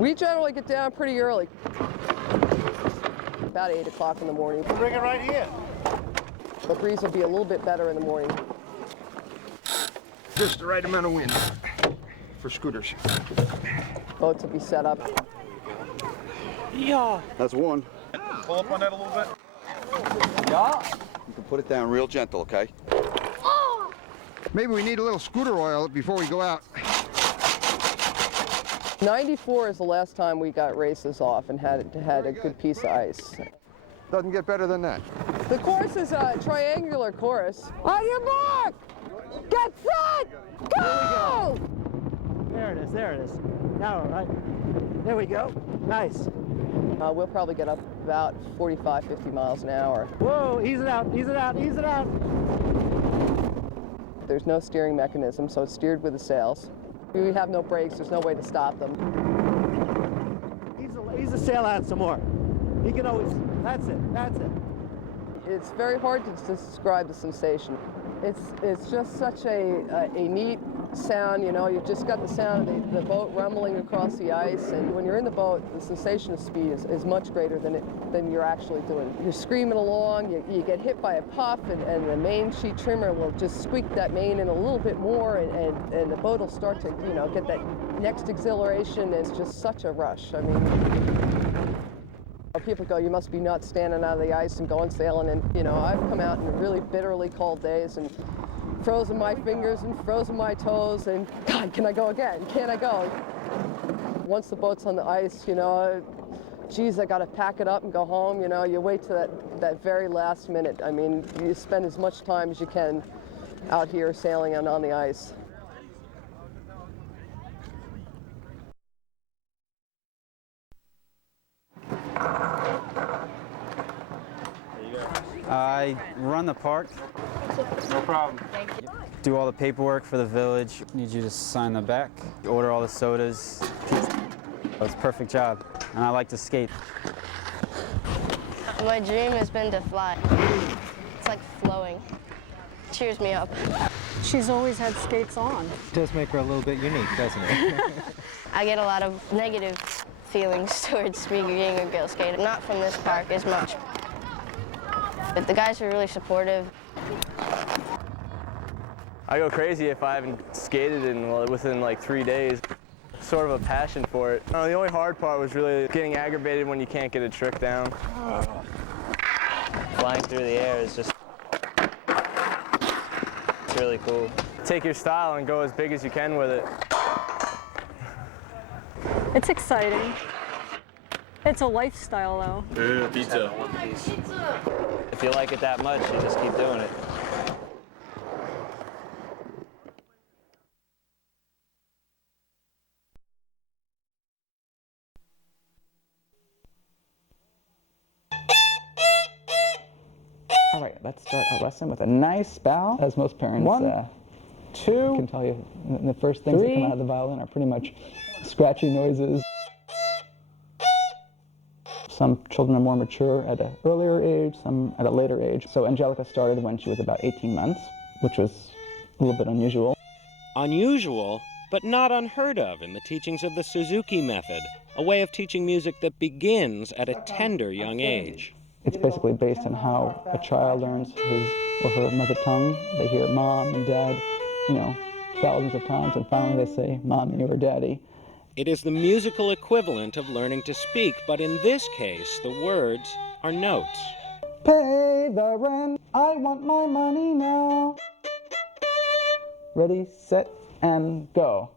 We generally get down pretty early, about 8 o'clock in the morning. We'll bring it right here. The breeze will be a little bit better in the morning. Just the right amount of wind for scooters. Boats will be set up. Yeah. That's one. Pull up on that a little bit. Yeah. You can put it down real gentle, okay? Oh. Maybe we need a little scooter oil before we go out. 94 is the last time we got races off and had a good piece of ice. Doesn't get better than that. The course is a triangular course. On your mark! Get set! Go! There it is, there it is. Now, right? There we go. Nice. We'll probably get up about 45, 50 miles an hour. Whoa, ease it out, ease it out, ease it out. There's no steering mechanism, so it's steered with the sails. We have no brakes, there's no way to stop them. Ease the sail out some more. You can always, that's it, that's it. It's very hard to describe the sensation. It's just such a neat sound, you know. You've just got the sound of the boat rumbling across the ice, and when you're in the boat, the sensation of speed is much greater than you're actually doing. You're screaming along, you get hit by a puff, and the main sheet trimmer will just squeak that main in a little bit more, and the boat will start to, you know, get that next exhilaration. It's just such a rush. I mean, people go, you must be nuts standing out of the ice and going sailing. And, you know, I've come out in really bitterly cold days and frozen my fingers and frozen my toes and, God, can I go again? Can I go? Once the boat's on the ice, you know, geez, I got to pack it up and go home. You know, you wait to that very last minute. I mean, you spend as much time as you can out here sailing and on the ice. I run the park. No problem. Do all the paperwork for the village. Need you to sign the back. Order all the sodas. It's a perfect job. And I like to skate. My dream has been to fly. It's like flowing. Cheers me up. She's always had skates on. It does make her a little bit unique, doesn't it? I get a lot of negative feelings towards me being a girl skater. Not from this park as much. But the guys are really supportive. I go crazy if I haven't skated within like 3 days. Sort of a passion for it. The only hard part was really getting aggravated when you can't get a trick down. Flying through the air is just, it's really cool. Take your style and go as big as you can with it. It's exciting. It's a lifestyle, though. Pizza. If you like it that much, you just keep doing it. All right, let's start our lesson with a nice bow. As most parents can tell you, the first things that come out of the violin are pretty much scratchy noises. Some children are more mature at an earlier age, some at a later age. So Angelica started when she was about 18 months, which was a little bit unusual. Unusual, but not unheard of in the teachings of the Suzuki method, a way of teaching music that begins at a tender young age. It's basically based on how a child learns his or her mother tongue. They hear mom and dad, you know, thousands of times, and finally they say mommy or daddy. It is the musical equivalent of learning to speak, but in this case, the words are notes. Pay the rent, I want my money now. Ready, set, and go.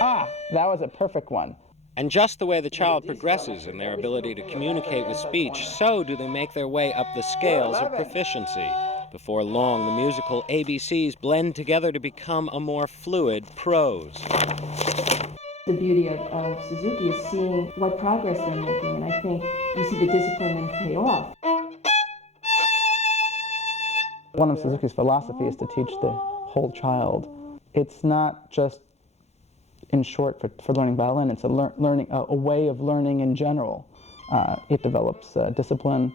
Ah, that was a perfect one. And just the way the child progresses in their ability to communicate with speech, so do they make their way up the scales of proficiency. Before long, the musical ABCs blend together to become a more fluid prose. The beauty of Suzuki is seeing what progress they're making, and I think you see the discipline and pay off. One of Suzuki's philosophy is to teach the whole child. It's not just in short for learning violin, it's a way of learning in general. It develops discipline,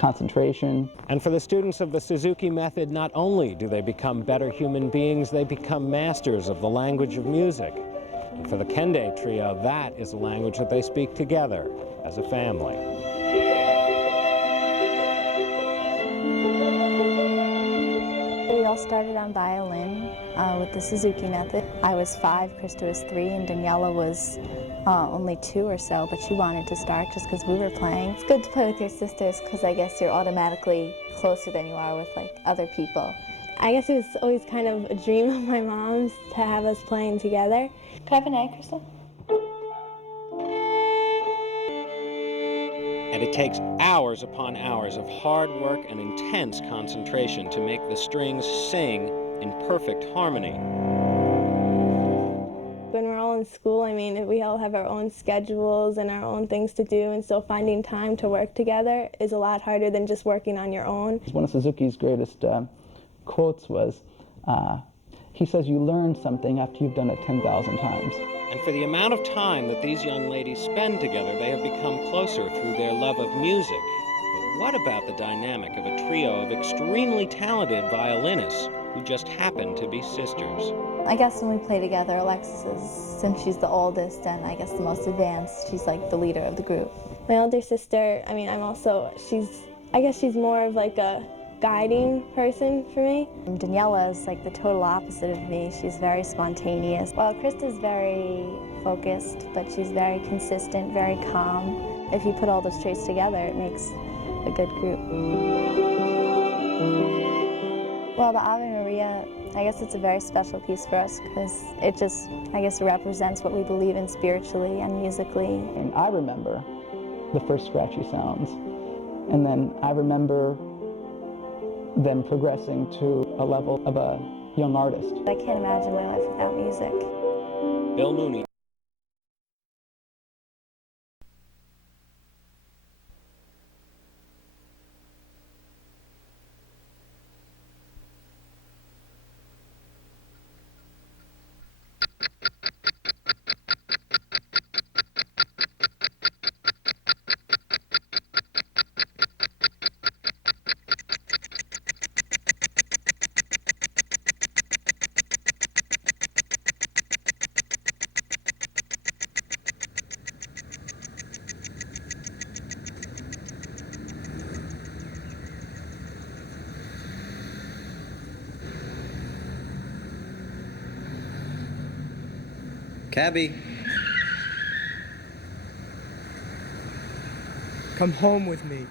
concentration. And for the students of the Suzuki method, not only do they become better human beings, they become masters of the language of music. And for the Kende trio, that is a language that they speak together as a family. We all started on violin with the Suzuki method. I was 5, Krista was 3, and Daniela was only 2 or so, but she wanted to start just because we were playing. It's good to play with your sisters because I guess you're automatically closer than you are with like other people. I guess it was always kind of a dream of my mom's to have us playing together. Could I have an egg, Krista? And it takes hours upon hours of hard work and intense concentration to make the strings sing in perfect harmony. When we're all in school, I mean, we all have our own schedules and our own things to do, and so finding time to work together is a lot harder than just working on your own. One of Suzuki's greatest quotes was, he says, you learn something after you've done it 10,000 times. And for the amount of time that these young ladies spend together, they have become closer through their love of music. But what about the dynamic of a trio of extremely talented violinists who just happen to be sisters? I guess when we play together, Alexis is, since she's the oldest and I guess the most advanced, she's like the leader of the group. My older sister, I mean, I guess she's more of like a guiding person for me. Daniela is like the total opposite of me. She's very spontaneous. Well, Krista's very focused, but she's very consistent, very calm. If you put all those traits together, it makes a good group. Well, the Ave Maria, I guess it's a very special piece for us because it just, I guess, represents what we believe in spiritually and musically. And I remember the first scratchy sounds, and then I remember them progressing to a level of a young artist. I can't imagine my life without music. Bill Mooney. Cabby. Come home with me.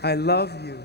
I love you.